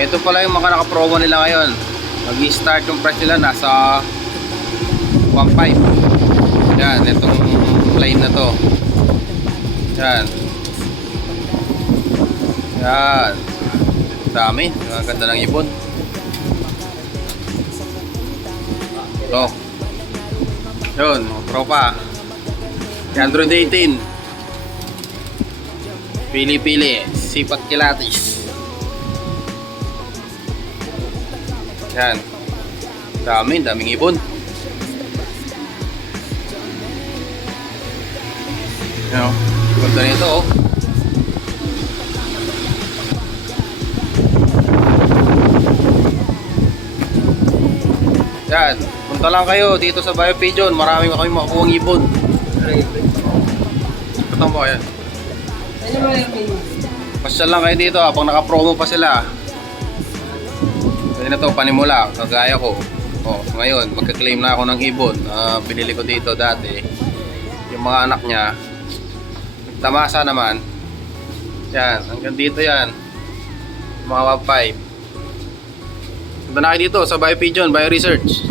Ito pala yung mga naka-promo nila ngayon. Mag-i-start yung price nila nasa 1.5. Yan, itong line na to. Yan. Yan. Dami. Ang ganda ng ibon. Ito. Yun, mga tropa. Android 18. Pili-pili. Sipat kilatis. Yan. Daming ibon. Yan o. Ganda nito o. Yan. Punta lang kayo dito sa Bio Pigeon. Marami kami makukuhang ibon. Patang po yan. Pasyal lang kayo dito habang naka-promo pa sila. Kasi na to panimula, kagaya ko. Ngayon, magka-claim na ako ng ibon. Binili ko dito dati. Yung mga anak niya, tamasa naman. Yan, hanggang dito yan. Mga 1.5. Punta na kayo dito sa Bio Pigeon, Bio Research.